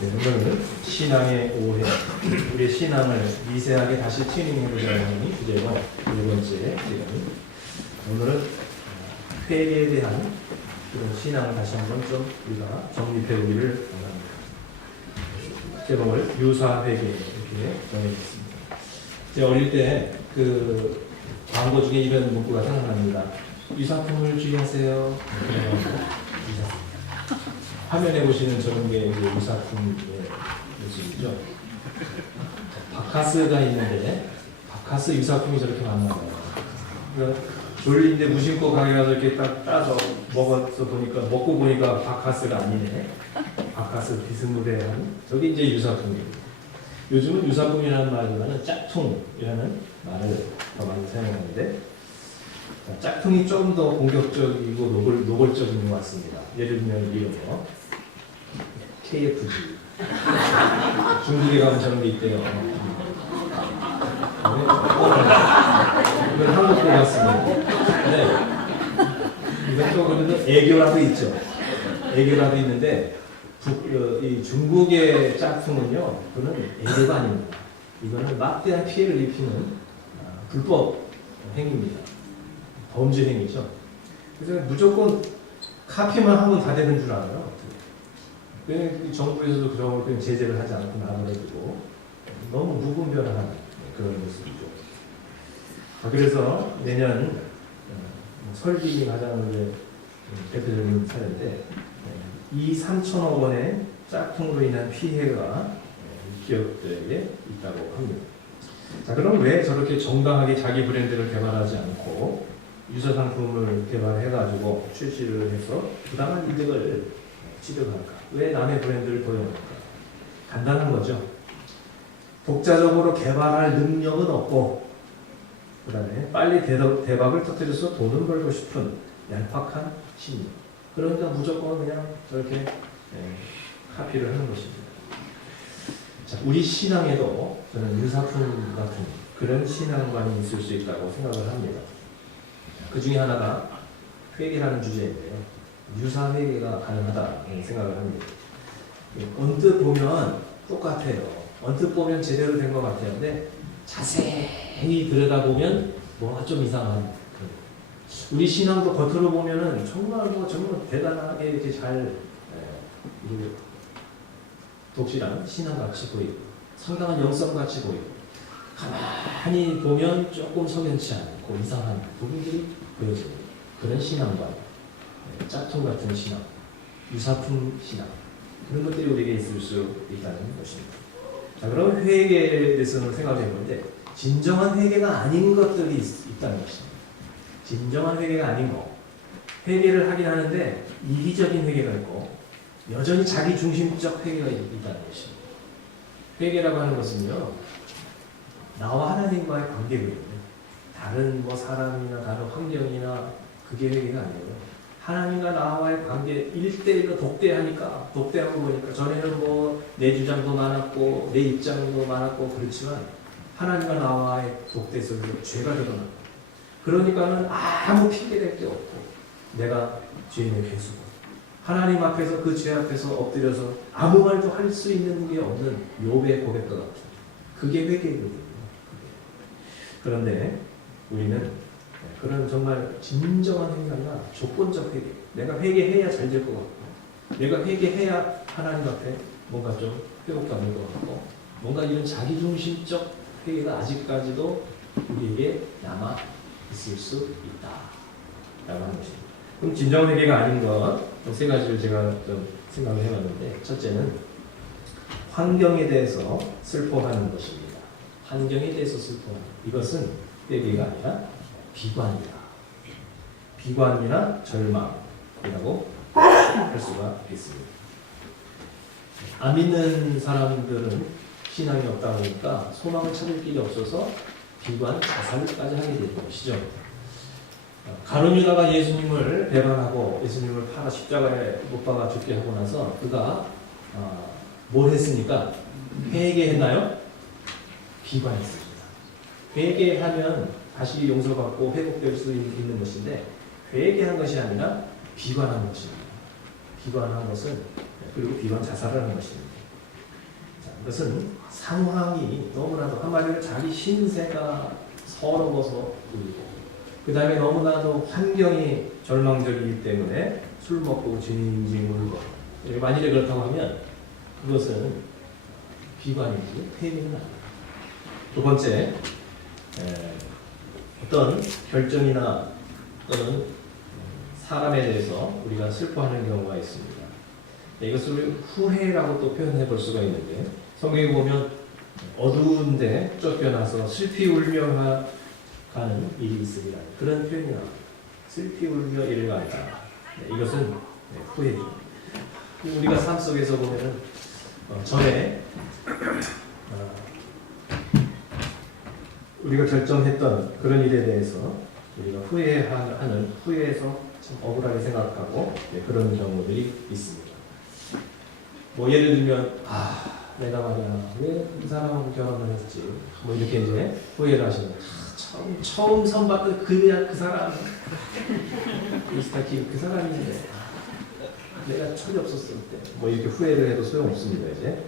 네, 오늘은 신앙의 오해, 우리의 신앙을 미세하게 다시 튜닝해보자는 주제로 네 번째 시간이 오늘은 회개에 대한 그런 신앙을 다시 한번 좀 우리가 정립해보기를 원합니다. 제목을 유사회개 이렇게 정해졌습니다. 제가 어릴 때 그 광고 중에 이런 문구가 생각납니다. 유사품을 주의하세요. 화면에 보시는 저런 게 유사품의 모습이죠. 바카스가 있는데 바카스 유사품이 저렇게 많나봐요. 그러니까 졸린데 무심코 가게 가서 이렇게 딱 따서 먹어서 보니까 먹고 보니까 바카스가 아니네. 바카스 비스무리한 저게 이제 유사품입니다. 요즘은 유사품이라는 말보다는 짝퉁이라는 말을 더 많이 사용하는데 짝퉁이 좀 더 공격적이고 노골적인 것 같습니다. 예를 들면 이거요. KFG. 중국에 가면 저런 게 있대요. 이건 한국 거 같습니다. 네. 이것도 그래도 애교라도 있죠. 애교라도 있는데 이 중국의 짝퉁은요, 그거는 애교가 아닙니다. 이거는 막대한 피해를 입히는 불법 행위입니다. 범죄 행위죠. 그래서 무조건 카피만 하면 다 되는 줄 알아요. 정부에서도 그런 걸 제재를 하지 않고 나눠주고 너무 무분별한 그런 모습이죠. 그래서 내년 설비 가장 대표적인 사례인데 2~3천억 원의 짝퉁으로 인한 피해가 기업들에게 있다고 합니다. 자, 그럼 왜 저렇게 정당하게 자기 브랜드를 개발하지 않고 유사 상품을 개발해가지고 출시를 해서 부당한 이득을 취득할까? 왜 남의 브랜드를 도용할까? 간단한 거죠. 독자적으로 개발할 능력은 없고, 그 다음에 빨리 대박을 터뜨려서 돈을 벌고 싶은 얄팍한 심리. 그러니까 무조건 그냥 저렇게 카피를 하는 것입니다. 자, 우리 신앙에도 저는 유사품 같은 그런 신앙관이 있을 수 있다고 생각을 합니다. 그 중에 하나가 회개라는 주제인데요. 유사회개가 가능하다는 생각을 합니다. 언뜻 보면 똑같아요. 언뜻 보면 제대로 된 것 같아요. 근데 자세히 들여다보면 뭐가 좀 이상한. 우리 신앙도 겉으로 보면은 정말 대단하게 이렇게 잘 독실한 신앙같이 보이고 상당한 영성같이 보이고 가만히 보면 조금 석연치 않고 이상한 부분들이 보여지는 그런 신앙관, 짝퉁 같은 신앙, 유사품 신앙 그런 것들이 우리에게 있을 수 있다는 것입니다. 자, 그럼 회개에 대해서는 생각을 해보는데 진정한 회개가 아닌 것들이 있다는 것입니다. 진정한 회개가 아닌 거, 회개를 하긴 하는데 이기적인 회개가 있고 여전히 자기중심적 회개가 있다는 것입니다. 회개라고 하는 것은요, 나와 하나님과의 관계거든요. 다른 사람이나 다른 환경이나 그게 회개가 아니에요. 하나님과 나와의 관계 1대1로 독대하니까 독대하고 보니까 전에는 내 주장도 많았고 내 입장도 많았고 그렇지만 하나님과 나와의 독대 속에서 죄가 드러나고 그러니까는 아무 핑계댈 게 없고 내가 죄인의 괴수고 하나님 앞에서 그 죄 앞에서 엎드려서 아무 말도 할 수 있는 게 없는 욥의 고백과 같은 그게 회개거든요. 그런데 우리는 그런 정말 진정한 회개가 아니라 조건적 회개. 내가 회개해야 잘 될 것 같고 내가 회개해야 하나님 앞에 뭔가 좀 회복감을 것 같고 뭔가 이런 자기중심적 회개가 아직까지도 우리에게 남아 있을 수 있다 라고 하는 것입니다. 그럼 진정한 회개가 아닌 것 세 가지를 제가 좀 생각을 해봤는데 첫째는 환경에 대해서 슬퍼하는 것입니다. 환경에 대해서 슬퍼하는 이것은 회개가 아니라 비관이다. 비관이나 절망이라고 할 수가 있습니다. 안 믿는 사람들은 신앙이 없다 보니까 소망을 찾을 길이 없어서 비관, 자살까지 하게 되는 것이죠. 가룟 유다가 예수님을 배반하고 예수님을 팔아 십자가에 못 박아 죽게 하고 나서 그가 뭘 했습니까? 회개했나요? 비관했습니다. 회개하면 다시 용서받고 회복될 수 있는 것인데 회개한 것이 아니라 비관한 것입니다. 비관한 것은 그리고 비관 자살을 하는 것입니다. 이것은 상황이 너무나도 한마디로 자기 신세가 서러워서 울고, 그 다음에 너무나도 환경이 절망적이기 때문에 술 먹고 징징 울고. 만일에 그렇다고 하면 그것은 비관이지 회개는 아닙니다. 두 번째, 어떤 결정이나 또는 사람에 대해서 우리가 슬퍼하는 경우가 있습니다. 이것을 후회라고 또 표현해 볼 수가 있는데, 성경에 보면 어두운데 쫓겨나서 슬피 울며 가는 일이 있으리라, 그런 표현이 나옵니다. 슬피 울며 이를 가다. 이것은 후회죠. 우리가 삶 속에서 보면은 전에 우리가 결정했던 그런 일에 대해서 우리가 후회해서 참 억울하게 생각하고 그런 경우들이 있습니다. 뭐 예를 들면 내가 말이야 왜 이 사람하고 결혼을 했지, 뭐 이렇게 이제 후회를 하시는 거예요. 처음 선봤던 그 사람 크리스타키 그 사람인데 내가 철이 없었을 때, 뭐 이렇게 후회를 해도 소용없습니다. 이제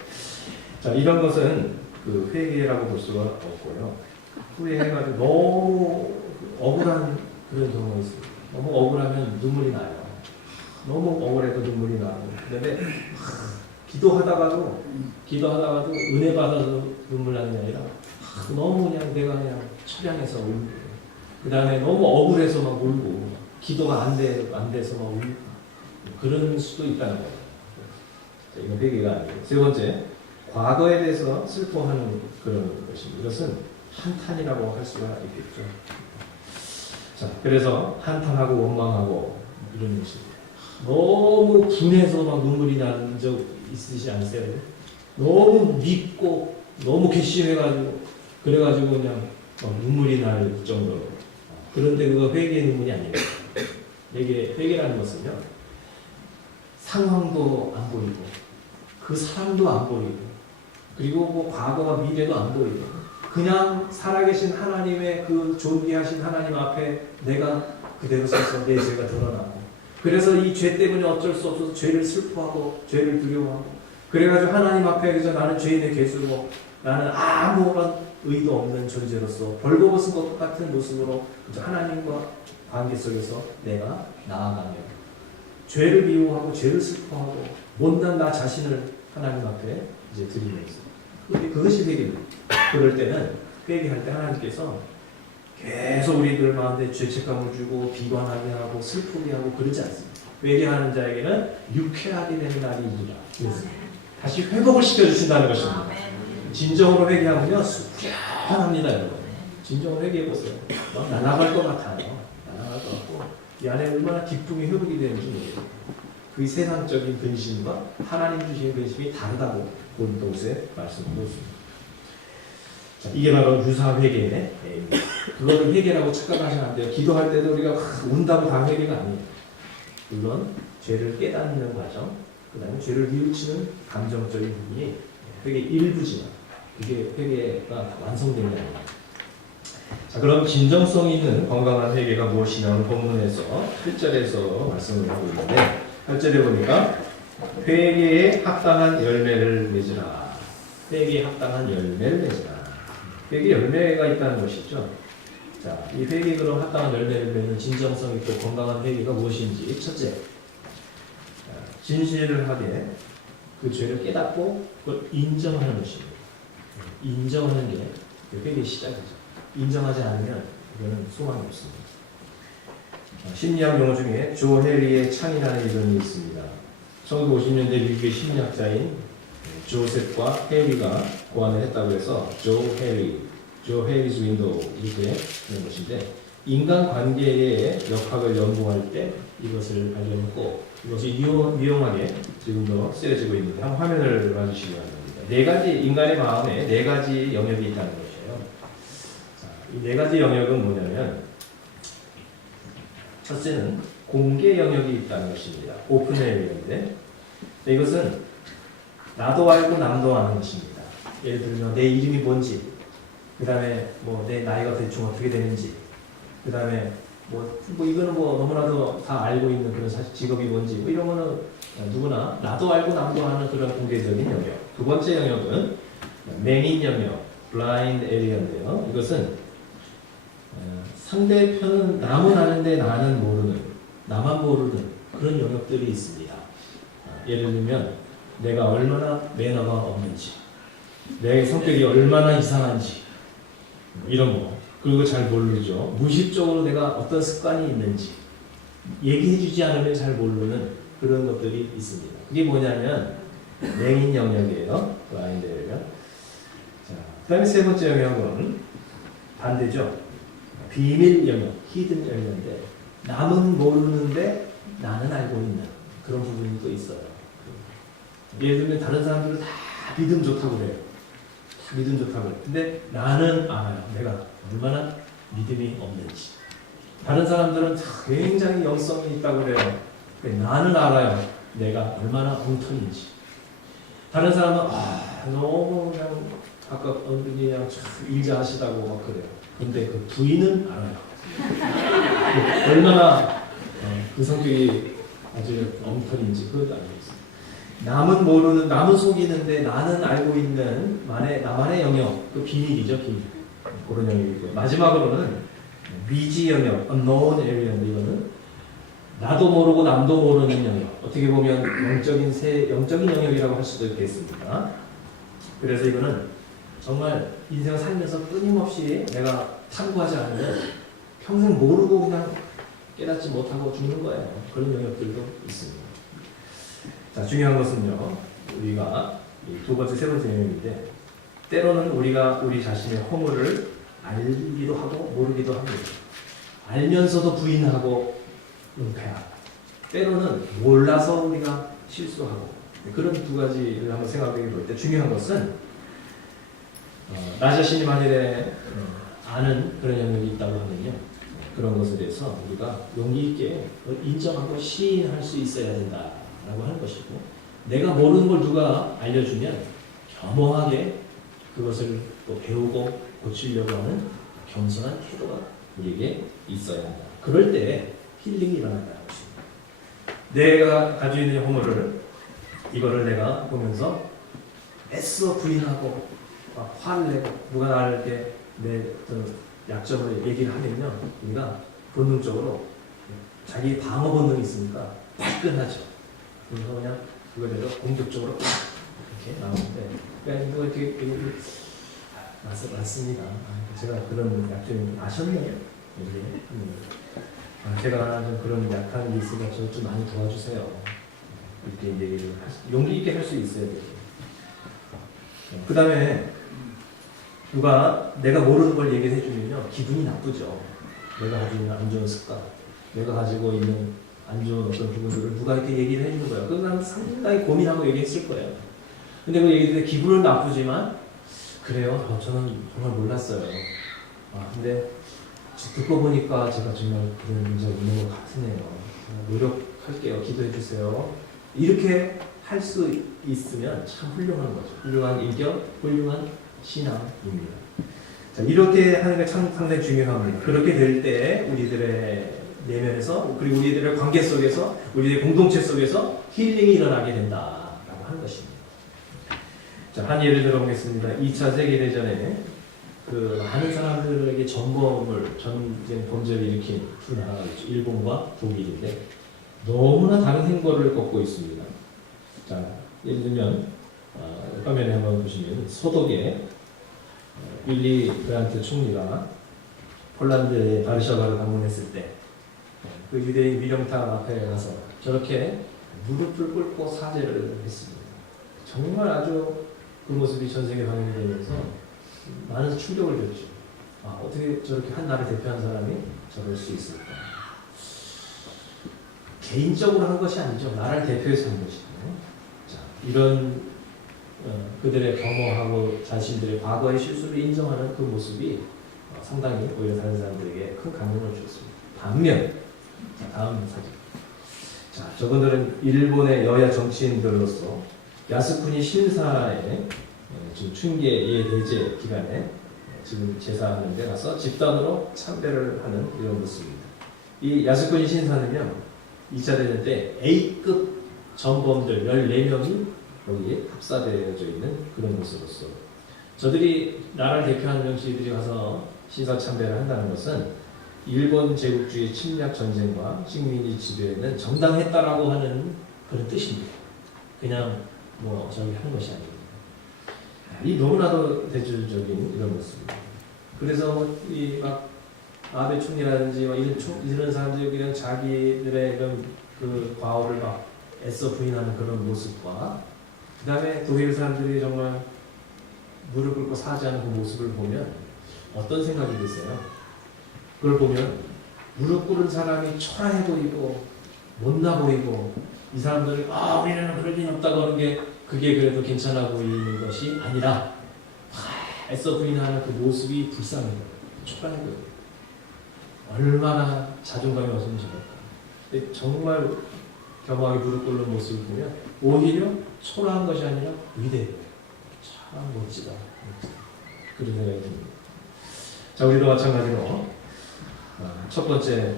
자, 이런 것은 그 회개라고 볼 수가 없고요. 후회해가지고 너무 억울한 그런 경우가 있습니다. 너무 억울하면 눈물이 나요. 너무 억울해도 눈물이 나고, 그다음에 기도하다가도 은혜 받아서 눈물 나는 게 아니라 너무 그냥 내가 그냥 처량해서 울고, 그 다음에 너무 억울해서 막 울고, 기도가 안 돼서 막 울고, 그런 수도 있다는 거예요. 자, 이건 회개가 아니고. 세 번째, 과거에 대해서 슬퍼하는 그런 것입니다. 이것은 한탄이라고 할 수가 있겠죠. 자, 그래서 한탄하고 원망하고 이런 것입니다. 너무 분해서 막 눈물이 난 적 있으시지 않으세요? 너무 믿고 너무 괘씸해가지고 그래가지고 그냥 눈물이 날 정도로. 그런데 그거 회개의 눈물이 아니에요. 회개라는 것은요, 상황도 안 보이고 그 사람도 안 보이고 그리고 뭐 과거와 미래도 안 보이고 그냥 살아계신 하나님의 그 존귀하신 하나님 앞에 내가 그대로 서서 내 죄가 드러나고, 그래서 이 죄 때문에 어쩔 수 없어서 죄를 슬퍼하고 죄를 두려워하고, 그래가지고 하나님 앞에 그래서 나는 죄인의 괴수고 나는 아무런 의도 없는 존재로서 벌거벗은 것 같은 모습으로 하나님과 관계 속에서 내가 나아가며 죄를 미워하고 죄를 슬퍼하고 못난 나 자신을 하나님 앞에 이제 드리면서, 그것이 회개입니다. 그럴 때는 회개할 때 하나님께서 계속 우리들 마음에 죄책감을 주고 비관하게 하고 슬프게 하고 그러지 않습니다. 회개하는 자에게는 유쾌하게 되는 날이 이르라. 다시 회복을 시켜주신다는 것입니다. 진정으로 회개하면요 수련합니다, 여러분. 진정으로 회개해보세요. 날아갈 것 같아요. 날아갈 것 같고 이 안에 얼마나 기쁨이 회복이 되는지 모르겠어요. 그 세상적인 근심과 하나님 주시는 근심이 다르다고 고린도후서에 말씀하고 있습니다. 자, 이게 바로 유사 회개입니다. 그거를 회개라고 착각하시면 안 돼요. 기도할 때도 우리가 운다고 다 회개가 아니에요. 물론 죄를 깨닫는 과정, 그 다음에 죄를 뉘우치는 감정적인 부분이 회개 일부지만 그게 회개가 완성된 게 아닙니다. 자, 그럼 진정성 있는 건강한 회개가 무엇이냐는 본문에서 8절에서 말씀을 하고 있는데, 8절에 보니까 회개에 합당한 열매를 맺으라. 회개에 합당한 열매를 맺으라. 회개 열매가 있다는 것이죠. 자, 이 회개에 그럼 합당한 열매를 맺는 진정성 있고 건강한 회개가 무엇인지, 첫째, 진실하게 그 죄를 깨닫고 그걸 인정하는 것입니다. 인정하는 게 회개의 시작이죠. 인정하지 않으면 이거는 소망이 없습니다. 심리학 용어 중에 조 해리의 창이라는 이론이 있습니다. 1950년대 미국의 심리학자인 조셉과 해리가 고안을 했다고 해서 조 해리's 윈도우 이렇게 하는 것인데, 인간관계의 역학을 연구할 때 이것을 발견했고 이것이 유용하게 지금도 쓰여지고 있는데, 한번 화면을 봐주시기 바랍니다. 네 가지, 인간의 마음에 네 가지 영역이 있다는 것이에요. 이 네 가지 영역은 뭐냐면, 첫째는 공개 영역이 있다는 것입니다. 오픈 에리어인데, 이것은 나도 알고 남도 아는 것입니다. 예를 들면 내 이름이 뭔지, 그 다음에 뭐 내 나이가 대충 어떻게 되는지, 그 다음에 뭐 이거는 뭐 너무나도 다 알고 있는 그런 사실 직업이 뭔지 뭐 이런 거는 누구나 나도 알고 남도 아는 그런 공개적인 영역. 두 번째 영역은 맹인 영역, 블라인드 에리어인데요. 이것은 상대편은 남은 아는데 나는 모르는, 나만 모르는 그런 영역들이 있습니다. 예를 들면 내가 얼마나 매너가 없는지, 내 성격이 얼마나 이상한지 이런 거. 그리고 잘 모르죠. 무의식적으로 내가 어떤 습관이 있는지 얘기해주지 않으면 잘 모르는 그런 것들이 있습니다. 그게 뭐냐면 맹인 영역이에요. 블라인드 에리어. 자, 그다음에 세 번째 영역은 반대죠. 비밀 영역, 히든 영역인데 남은 모르는데 나는 알고 있는 그런 부분이 또 있어요. 예를 들면 다른 사람들은 다 믿음 좋다고 그래요. 다 믿음 좋다고 그래요. 근데 나는 알아요. 내가 얼마나 믿음이 없는지. 다른 사람들은 굉장히 영성이 있다고 그래요. 나는 알아요. 내가 얼마나 엉터리인지. 다른 사람은 너무 그냥 아까 그냥 일자하시다고 막 그래요. 근데 그 부인은 알아요. 얼마나 그 성격이 아주 엉터리인지 그것도 알고 있어요. 남은 모르는, 남은 속이는데 나는 알고 있는 나만의 영역, 그 비밀이죠, 비밀. 그런 영역이고요. 마지막으로는 미지 영역, unknown area인데 이거는 나도 모르고 남도 모르는 영역. 어떻게 보면 영적인 영역이라고 할 수도 있겠습니다. 그래서 이거는 정말 인생 살면서 끊임없이 내가 탐구하지 않으면 평생 모르고 그냥 깨닫지 못하고 죽는 거예요. 그런 영역들도 있습니다. 자, 중요한 것은요, 우리가 두 번째, 세 번째 영역인데, 때로는 우리가 우리 자신의 허물을 알기도 하고 모르기도 합니다. 알면서도 부인하고 은폐하고, 때로는 몰라서 우리가 실수하고, 그런 두 가지를 한번 생각해 볼 때 중요한 것은 나 자신이 만일에 아는 그런 영역이 있다고 하면요, 그런 것에 대해서 우리가 용기 있게 인정하고 시인할 수 있어야 된다라고 하는 것이고, 내가 모르는 걸 누가 알려주면 겸허하게 그것을 또 배우고 고치려고 하는 겸손한 태도가 우리에게 있어야 한다. 그럴 때 힐링이 일어난다는 것입니다. 내가 가지고 있는 허물을 이거를 내가 보면서 애써 부인하고 막 화를 내고 누가 나를 이렇게 내 약점을 얘기를 하면요, 우리가 본능적으로 자기 방어 본능이 있으니까 화끈하죠. 그래서 그냥 그거에 대해서 공격적으로 이렇게 나오는데, 그러니까 이거 이렇게 맞습니다. 제가 그런 약점이 아셨네요. 제가 좀 그런 약한 게 있으니까 저 좀 많이 도와주세요. 이렇게 얘기를 용기 있게 할 수 있어야 돼요. 그 다음에 누가 내가 모르는 걸 얘기를 해주면요, 기분이 나쁘죠. 내가 가지고 있는 안 좋은 습관, 내가 가지고 있는 안 좋은 어떤 부분들을 누가 이렇게 얘기를 해주는 거예요. 그럼 나는 상당히 고민하고 얘기했을 거예요. 근데 그 얘기를 기분은 나쁘지만, 그래요, 저는 정말 몰랐어요. 근데 듣고 보니까 제가 정말 그런 문제가 있는 것 같으네요. 노력할게요. 기도해 주세요. 이렇게 할 수 있으면 참 훌륭한 거죠. 훌륭한 인격, 훌륭한 신앙입니다. 자, 이렇게 하는 게 참 상당히 중요합니다. 그렇게 될 때 우리들의 내면에서, 그리고 우리들의 관계 속에서, 우리의 공동체 속에서 힐링이 일어나게 된다라고 하는 것입니다. 자, 한 예를 들어보겠습니다. 2차 세계대전에 그 많은 사람들에게 전쟁 범죄를 일으킨 두 나라가 있죠. 일본과 독일인데 너무나 다른 행보를 걷고 있습니다. 자, 예를 들면 화면에 한번 보시면 서독에 윌리 브란트 총리가 폴란드의 바르샤바를 방문했을 때 그 유대인 위령탑 앞에 가서 저렇게 무릎을 꿇고 사죄를 했습니다. 정말 아주 그 모습이 전 세계에 방영되면서 많은 충격을 줬죠. 어떻게 저렇게 한 나라를 대표하는 사람이 저럴 수 있을까? 개인적으로 한 것이 아니죠. 나라를 대표해서 한 것이죠. 자, 이런 그들의 겸허하고 자신들의 과거의 실수를 인정하는 그 모습이 상당히 오히려 다른 사람들에게 큰 감동을 줬습니다. 반면, 다음 사진. 자, 저분들은 일본의 여야 정치인들로서 야스쿠니 신사에 지금 춘계 예대제 기간에 지금 제사하는 데 가서 집단으로 참배를 하는 이런 모습입니다. 이 야스쿠니 신사는요, 2차 대전 때 A급 전범들 14명이 거기에 합사되어져 있는 그런 곳으로서 저들이 나라를 대표하는 명시들이 가서 신사 참배를 한다는 것은 일본 제국주의 침략 전쟁과 식민지 지배는 정당했다라고 하는 그런 뜻입니다. 그냥 뭐 저기 하는 것이 아닙니다. 이 너무나도 대조적인 이런 모습입니다. 그래서 이 막 아베 총리라든지 이런 사람들이 그냥 자기들의 이런 그 과오를 막 애써 부인하는 그런 모습과 그 다음에 독일 사람들이 정말 무릎 꿇고 사죄하는 그 모습을 보면 어떤 생각이 드세요? 그걸 보면 무릎 꿇은 사람이 초라해 보이고 못나 보이고 이 사람들이 우리는 그럴 일이 없다고 하는 게 그게 그래도 괜찮아 보이는 것이 아니라 애써 부인하는 그 모습이 불쌍해 보여요. 초라해 보여요. 얼마나 자존감이 없으면 저럴까. 정말 겸허하게 무릎 꿇는 모습을 보면 오히려 초라한 것이 아니라 위대해요. 참 멋지다. 그런 생각이 듭니다. 자, 우리도 마찬가지로 첫 번째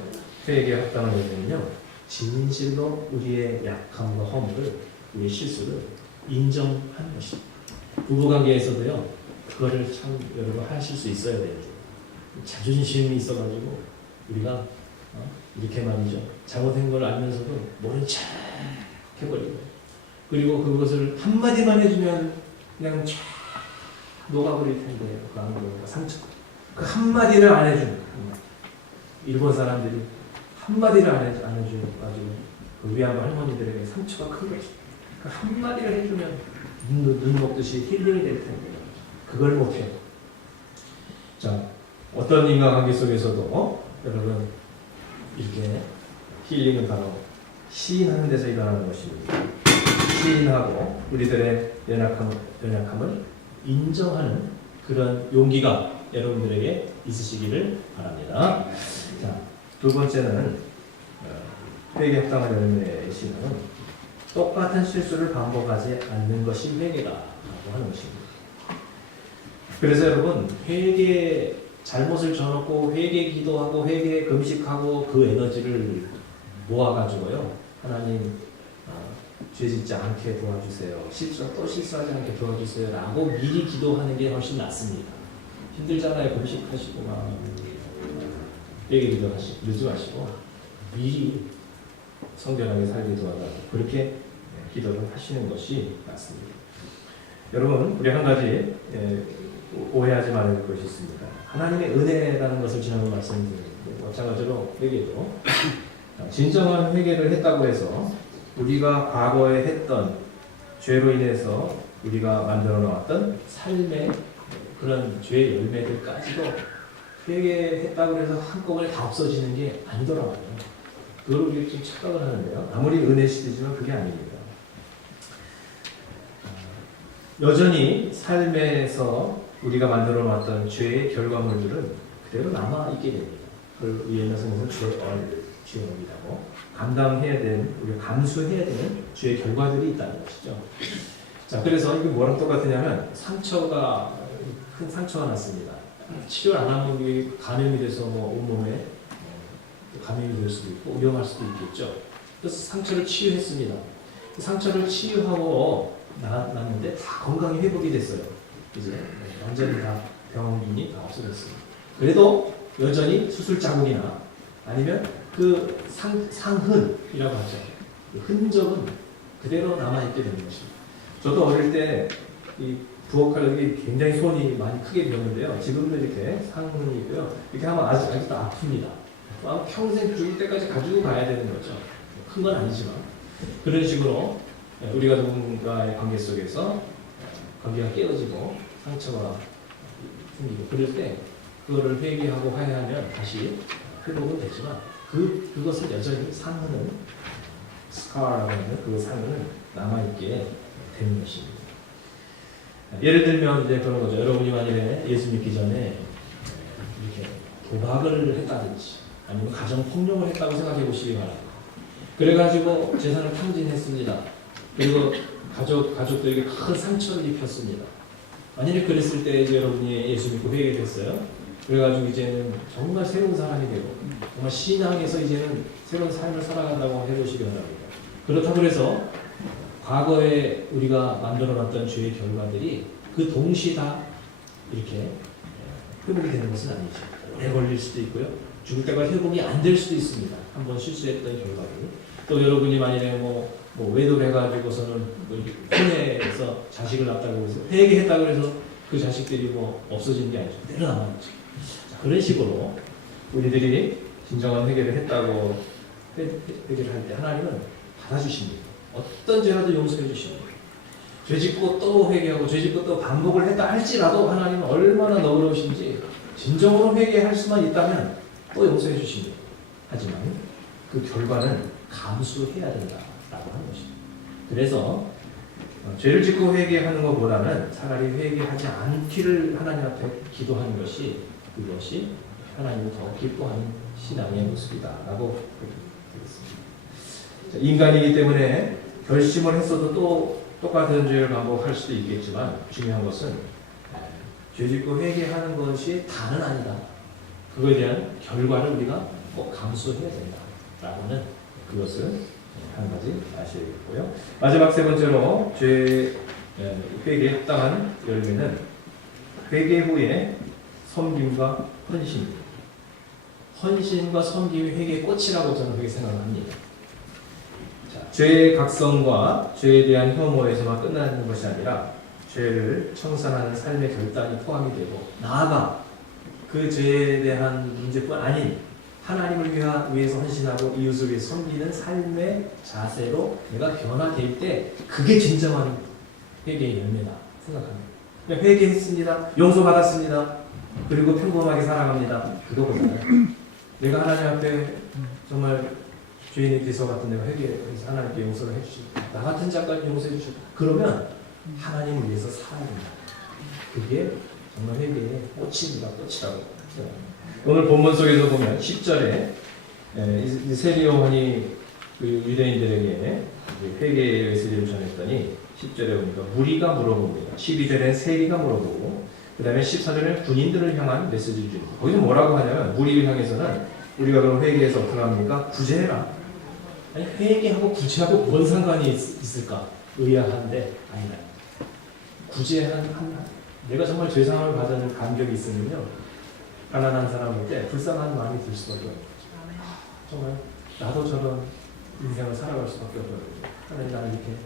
회개에 합당한 의미는요, 진실로 우리의 약함과 허물을, 우리의 실수를 인정하는 것입니다. 부부관계에서도요, 그거를 참 여러분 하실 수 있어야 돼요. 자존심이 있어가지고 우리가 이렇게 말이죠. 잘못한 걸 알면서도 모른 척 해버리고, 그리고 그것을 한마디만 해주면 그냥 쫙 녹아버릴 텐데, 그 안경과 상처. 그 한마디를 안 해주는 일본 사람들이 한마디를 안 해주는 그 위안부 할머니들에게 상처가 큰 거죠. 그 한마디를 해주면 눈 먹듯이 힐링이 될 텐데 그걸 못해요. 자, 어떤 인간관계 속에서도 여러분 이렇게 힐링은 바로 시인하는 데서 일어나는 것입니다. 시인하고 우리들의 연약함을 인정하는 그런 용기가 여러분들에게 있으시기를 바랍니다. 자, 두 번째는 회개에 합당한 열매의 신앙은 똑같은 실수를 반복하지 않는 것이 회개다라고 하는 것입니다. 그래서 여러분 회개 잘못을 저놓고 회개 기도하고 회개 금식하고 그 에너지를 모아가지고요, 하나님 죄 짓지 않게 도와주세요, 또 실수하지 않게 도와주세요 라고 미리 기도하는 게 훨씬 낫습니다. 힘들잖아요. 금식하시고 막 회개 기도하시고 늦지 마시고 미리 성결하게 살게 도와달라고 그렇게 기도를 하시는 것이 낫습니다. 여러분, 우리 한 가지 오해하지 말아야 될 것이 있습니다. 하나님의 은혜라는 것을 지난번 말씀드렸는데 마찬가지로 회개도 진정한 회개를 했다고 해서 우리가 과거에 했던 죄로 인해서 우리가 만들어 놓았던 삶의 그런 죄의 열매들까지도 회개했다고 해서 한꺼번에 다 없어지는 게 아니더라고요. 그걸 우리가 좀 착각을 하는데요. 아무리 은혜 시대지만 그게 아닙니다. 여전히 삶에서 우리가 만들어 놨던 죄의 결과물들은 그대로 남아있게 됩니다. 그걸 위에는 성경에서 죄업이라고 감당해야 되는, 우리가 감수해야 되는 죄의 결과들이 있다는 것이죠. 자, 그래서 이게 뭐랑 똑같으냐면 큰 상처가 났습니다. 치료를 안 하면 감염이 돼서 온몸에 감염이 될 수도 있고 위험할 수도 있겠죠. 그래서 상처를 치유했습니다. 상처를 치유하고 났는데 다 건강이 회복이 됐어요. 이제 완전히 다 병균이 다 없어졌습니다. 그래도 여전히 수술 자국이나 아니면 그 상흔이라고 하죠. 그 흔적은 그대로 남아있게 되는 것입니다. 저도 어릴 때 이 부엌칼이 굉장히 손이 많이 크게 비었는데요. 지금도 이렇게 상흔이 있고요. 이렇게 하면 아직도 아픕니다. 평생 죽을 때까지 가지고 가야 되는 거죠. 큰 건 아니지만. 그런 식으로 우리가 누군가의 관계 속에서 관계가 깨어지고 상처가 생기고 그럴 때 그거를 회개하고 화해하면 다시 회복은 되지만 그것을 여전히 상흔은 스카라고 하는 그 상흔은 남아있게 되는 것입니다. 예를 들면 이제 그런 거죠. 여러분이 만약에 예수 믿기 전에 이렇게 도박을 했다든지 아니면 가정 폭력을 했다고 생각해 보시기 바랍니다. 그래가지고 재산을 탕진했습니다. 그리고 가족들에게 큰 상처를 입혔습니다. 만약에 그랬을 때 이제 여러분이 예수 믿고 회개됐어요. 그래가지고 이제는 정말 새로운 사람이 되고 정말 신앙에서 이제는 새로운 삶을 살아간다고 해보시기 바랍니다. 그렇다고 해서 과거에 우리가 만들어놨던 죄의 결과들이 그 동시에 다 이렇게 회복이 되는 것은 아니죠. 오래 걸릴 수도 있고요. 죽을 때까지 회복이 안 될 수도 있습니다. 한번 실수했던 결과를. 또 여러분이 만약에 뭐 외도를 해가지고서는 혼외해서 자식을 낳았다고 해서 회개했다고 해서 그 자식들이 뭐 없어지는 게 아니죠. 때로 남아있죠. 그런 식으로 우리들이 진정한 회개를 했다고 회개를 할 때 하나님은 받아주십니다. 어떤 죄라도 용서해 주십니다. 죄짓고 또 회개하고 죄짓고 또 반복을 했다 할지라도 하나님은 얼마나 너그러우신지 진정으로 회개할 수만 있다면 또 용서해 주십니다. 하지만 그 결과는 감수해야 된다라고 하는 것입니다. 그래서 죄를 짓고 회개하는 것보다는 차라리 회개하지 않기를 하나님 앞에 기도하는 것이 그것이 하나님을 더 기뻐하는 신앙의 모습이다라고 되겠습니다. 인간이기 때문에 결심을 했어도 또 똑같은 죄를 반복할 수도 있겠지만 중요한 것은 죄짓고 회개하는 것이 다는 아니다. 그거에 대한 결과를 우리가 꼭 감수해야 된다라는 그것을 한 가지 아셔야겠고요. 마지막 세 번째로 죄 회개에 합당한 열매는 회개 후에 섬김과 헌신입니다. 헌신과 섬김이 회개의 꽃이라고 저는 그렇게 생각합니다. 죄의 각성과 죄에 대한 혐오에서만 끝나는 것이 아니라 죄를 청산하는 삶의 결단이 포함이 되고 나아가 그 죄에 대한 문제뿐 아닌 하나님을 위해서 헌신하고 이웃을 위해 섬기는 삶의 자세로 내가 변화될 때 그게 진정한 회개의 열매다 생각합니다. 그냥 회개했습니다. 용서받았습니다. 그리고 평범하게 살아갑니다. 그거보다는 내가 하나님 앞에 정말 죄인의 비서 같은 내가 회개해서 하나님께 용서를 해주시고 나 같은 자까지 용서해 주시고 그러면 하나님을 위해서 살아야 된다. 그게 정말 회개의 꽃입니다. 꽃이라고 생각합니다. 오늘 본문 속에서 보면 10절에 세리 요한이 그 유대인들에게 회개의 메시지를 전했더니 10절에 보니까 무리가 물어봅니다. 12절에 세리가 물어보고 그 다음에 14절에 군인들을 향한 메시지를 줍니다. 거기서 뭐라고 하냐면 무리를 향해서는 우리가 그럼 회개해서 어떻게 합니까? 구제해라. 아니 회개하고 구제하고 뭔 상관이 있을까? 의아한데 아니다. 구제한 내가 정말 죄상함을 받은 감격이 있으면요 가난한 사람일 때 불쌍한 마음이 들 수밖에 없어요. 정말 나도 저런 인생을 살아갈 수밖에 없어요. 하나님 나를 이렇게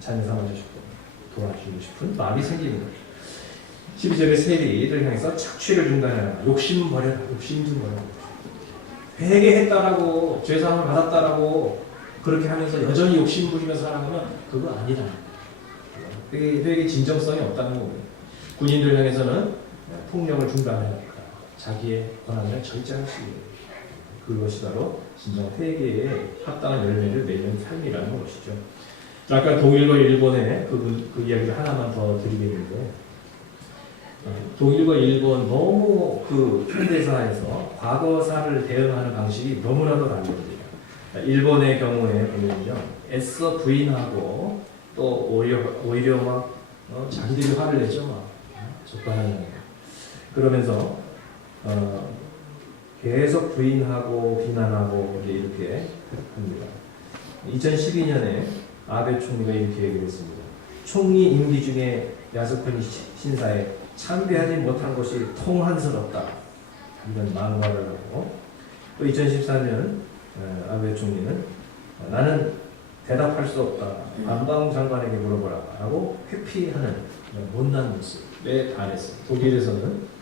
자녀 삼아주고 싶고 도와주고 싶은 마음이 생기는 거죠. 12절에 세리를 향해서 착취를 중단해라. 욕심 버려라. 욕심 좀 버려라. 회개했다라고 죄상을 받았다라고 그렇게 하면서 여전히 욕심 부리면서 살아가면 그거 아니다. 회개 진정성이 없다는 거고요. 군인들 향해서는 폭력을 중단해라. 자기의 권한을 절제할 수 있는 그것이 바로 진정 회개에 합당한 열매를 맺는 삶이라는 것이죠. 아까 독일과 일본의 그 이야기를 하나만 더 드리겠는데 독일과 일본 너무 그 현대사에서 과거사를 대응하는 방식이 너무나도 다릅니다. 일본의 경우에 보면요 애써 부인하고 또 오히려 막 자기들이 화를 내죠. 막 적반하장 그러면서 계속 부인하고 비난하고 이렇게 합니다. 2012년에 아베 총리가 이렇게 얘기를 했습니다. 총리 임기 중에 야스쿠니 신사에 참배하지 못한 것이 통한스럽다. 이런 망발을 하고 또 2014년 아베 총리는 나는 대답할 수 없다. 관방 장관에게 물어보라 라고 회피하는 못난 모습에 반했습니다. 독일에서는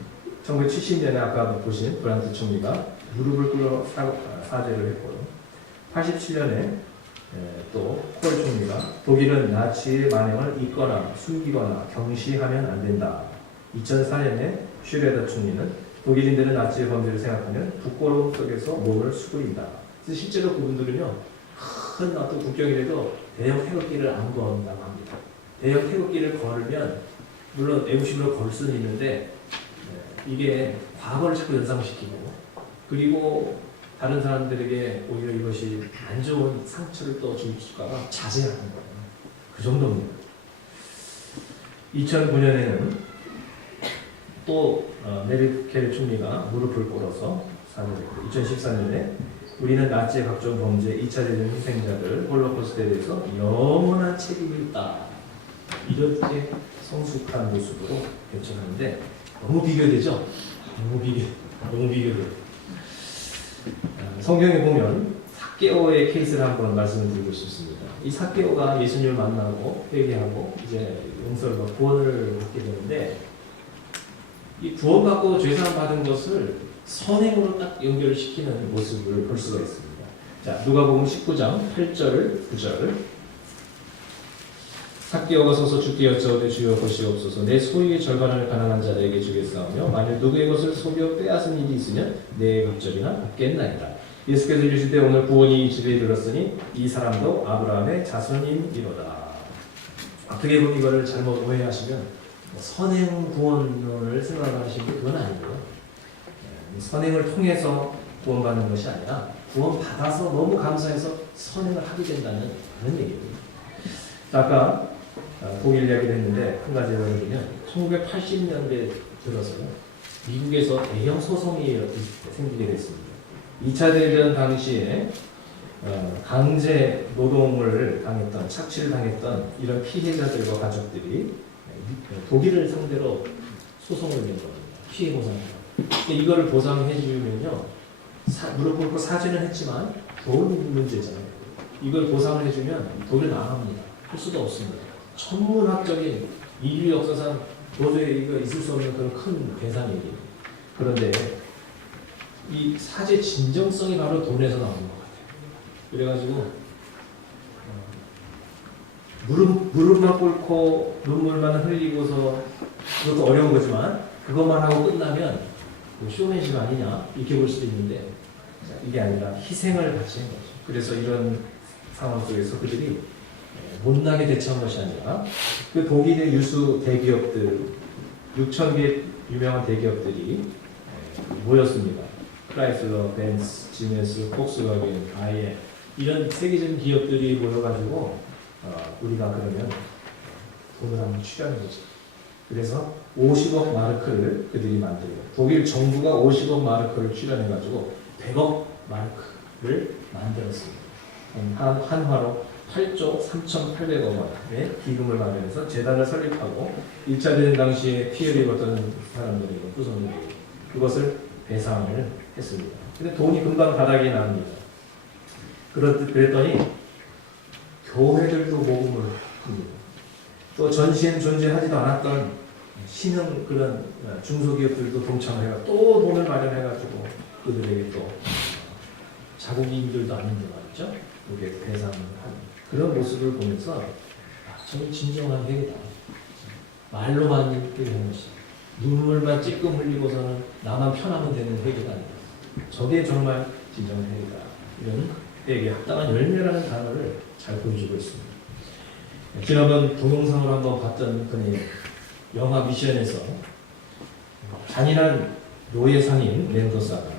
1970년에 아까 보신 브란트 총리가 무릎을 꿇어 사죄를 했고요. 87년에 또 콜 총리가 독일은 나치의 만행을 잊거나 숨기거나 경시하면 안 된다. 2004년에 슈레더 총리는 독일인들은 나치의 범죄를 생각하면 부끄러움 속에서 몸을 수그린다. 그래서 실제로 그분들은요 큰 어떤 국경이라도 대형 태극기를 안 건다고 합니다. 대형 태극기를 걸으면 물론 애국심으로 걸 수는 있는데 이게 과거를 자꾸 연상시키고 그리고 다른 사람들에게 오히려 이것이 안 좋은 상처를 또 줄까봐 자제하는 거예요. 그 정도입니다. 2009년에는 또 메르켈 총리가 무릎을 꿇어서 사죄했고 2014년에 우리는 나치의 각종 범죄, 2차 대전 희생자들, 홀로코스트에 대해서 영원한 책임이 있다. 이렇게 성숙한 모습으로 결정하는데 너무 비교되죠? 너무 비교돼요. 성경에 보면 삭개오의 케이스를 한번 말씀을 드리고 싶습니다. 이 삭개오가 예수님을 만나고 회개하고 이제 용서를 받고 구원을 받게 되는데 이 구원받고 죄사함 받은 것을 선행으로 딱 연결시키는 모습을 볼 수가 있습니다. 자, 누가복음 19장 8절 9절. 삭개오가 서서 주께 여짜오되 주여 보시옵소서 내 소유의 절반을 가난한 자들에게 주겠사오며 만일 누구의 것을 속여 빼앗은 일이 있으면 내 갑절이나 받겠나이다. 예수께서 이르시되 오늘 구원이 집에 이르렀으니 이 사람도 아브라함의 자손이니로다. 어떻게 보면 이거를 잘못 오해하시면 선행 구원을 생각하시는 게 그건 아니고요. 선행을 통해서 구원받는 것이 아니라 구원받아서 너무 감사해서 선행을 하게 된다는 그런 얘기입니다. 아까 독일 이야기를 했는데 한 가지 여러분들은 1980년대 들어서요. 미국에서 대형 소송이 생기게 됐습니다. 2차 대전 당시에 강제 노동을 당했던, 착취를 당했던 이런 피해자들과 가족들이 독일을 상대로 소송을 낸 겁니다. 피해 보상을. 근데 이거를 보상해 주면요. 무릎 꿇고 사죄는 했지만 돈 문제잖아요. 이걸 보상을 해주면 독일 나갑니다. 할 수도 없습니다. 천문학적인 인류 역사상 도저히 이거 있을 수 없는 그런 큰 배상이에요. 그런데 이 사죄 진정성이 바로 돈에서 나오는 것 같아요. 그래가지고 무릎만 꿇고 눈물만 흘리고서 그것도 어려운 거지만 그것만 하고 끝나면 뭐 쇼맨십 아니냐 이렇게 볼 수도 있는데 이게 아니라 희생을 같이 한 거죠. 그래서 이런 상황 속에서 그들이 못나게 대처한 것이 아니라 그 독일의 유수 대기업들 6,000개 유명한 대기업들이 모였습니다. 크라이슬러, 벤츠, 지메스, 폭스바겐, 아이엠 이런 세계적인 기업들이 모여가지고 우리가 그러면 돈을 한번 취하는 거죠. 그래서 50억 마르크를 그들이 만들어요. 독일 정부가 50억 마르크를 출연해가지고 100억 마르크를 만들었습니다. 한화로 8조 3,800억 원의 기금을 마련해서 재단을 설립하고 1차 대전 당시에 피해를 입었던 사람들이고 후손들이 그것을 배상을 했습니다. 근데 돈이 금방 바닥에 납니다. 그랬더니 교회들도 모금을 합니다. 또 전시엔 존재하지도 않았던 신흥 그런 중소기업들도 동참해가 또 돈을 마련해가지고 그들에게 또 자국인들도 아닌데 말이죠. 그게 배상을 하는 그런 모습을 보면서 저는 진정한 회개다. 말로만 회개하는 것이 눈물만 찔끔 흘리고서는 나만 편하면 되는 회개가 아니다. 저게 정말 진정한 회개다. 이런 회개에 합당한 열매라는 단어를 잘 보여주고 있습니다. 지난번 동영상으로 한번 봤던 분이 영화 미션에서 잔인한 노예 상인 멘도사가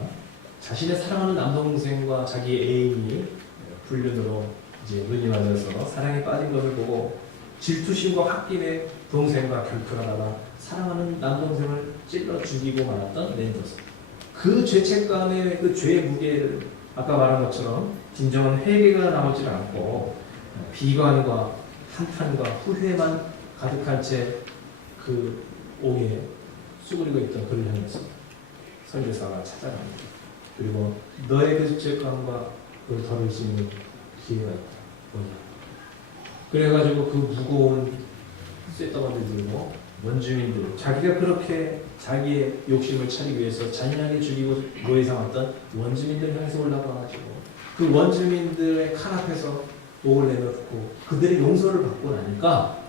자신의 사랑하는 남동생과 자기 애인이 불륜으로 이제 눈이 맞아서 사랑에 빠진 것을 보고 질투심과 홧김에 동생과 결투하다가 사랑하는 남동생을 찔러 죽이고 말았던 멘도사. 그 죄책감의 그 죄의 무게를 아까 말한 것처럼 진정한 회개가 나오지 않고 비관과 한탄과 후회만 가득한 채 그 옥에 수그리고 있던 그를 향해서 선교사가 찾아갑니다. 그리고 너의 그 죄책감과 그걸 덜을 수 있는 기회가 있다. 뭐냐? 그래가지고 그 무거운 쇳덩어리를 들고 원주민들 자기가 그렇게 자기의 욕심을 차리기 위해서 잔인하게 죽이고 노예 삼았던 원주민들 향해서 올라가가지고 그 원주민들의 칼 앞에서 목을 내놓고 그들의 용서를 받고 나니까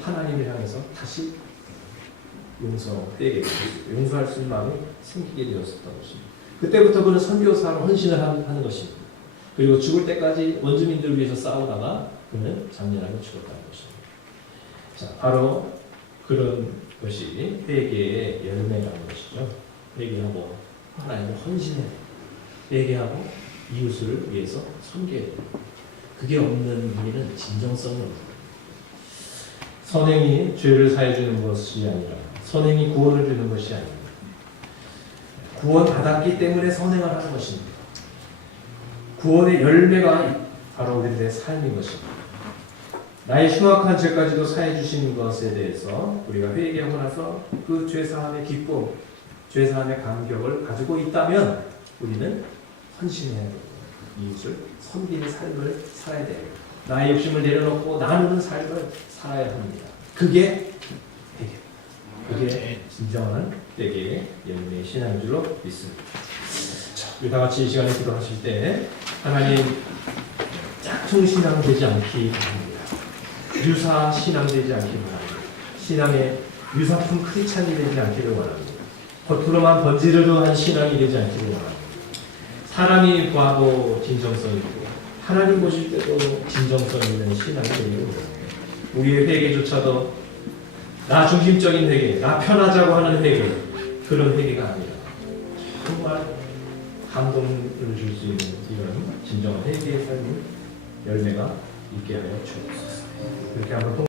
하나님을 향해서 다시 용서되게 되었습니다. 용서할 수 있는 마음이 생기게 되었었던 것입니다. 그때부터 그는 선교사로 헌신을 하는 것입니다. 그리고 죽을 때까지 원주민들을 위해서 싸우다가 그는 장렬하게 죽었다는 것입니다. 자, 바로 그런 것이 회개의 열매라는 것이죠. 회개하고 하나님을 헌신해 회개하고 이웃을 위해서 섬겨야 됩니다. 그게 없는 우리는 진정성이 없습니다. 선행이 죄를 사해주는 것이 아니라 선행이 구원을 주는 것이 아닙니다. 구원 받았기 때문에 선행을 하는 것입니다. 구원의 열매가 바로 우리들의 삶인 것입니다. 나의 흉악한 죄까지도 사해 주신 것에 대해서 우리가 회개하고 나서 그 죄사함의 기쁨, 죄사함의 감격을 가지고 있다면 우리는 헌신해야 됩니다. 이웃을 섬기는 삶을 살아야 돼요. 나의 욕심을 내려놓고 나누는 삶을 살아야 합니다. 그게 회개. 그게 진정한 회개의 열매의 신앙인 줄로 믿습니다. 우리 다 같이 이 시간에 기도하실 때 하나님 짝퉁 신앙 되지 않기 바랍니다. 유사 신앙 되지 않기 바랍니다. 신앙의 유사품 크리스찬이 되지 않기를 원합니다. 겉으로만 번지르르한 신앙이 되지 않기를 원합니다. 사람이 봐도 진정성 있고 하나님 보실 때도 진정성 있는 신앙이 되기를 원합니다. 우리의 회개조차도 나 중심적인 회개, 나 편하자고 하는 회개, 그런 회개가 아니라 정말 감동을 줄 수 있는 이런 진정한 회개의 삶의 열매가 있게 하여 주옵소서. 그렇게 한번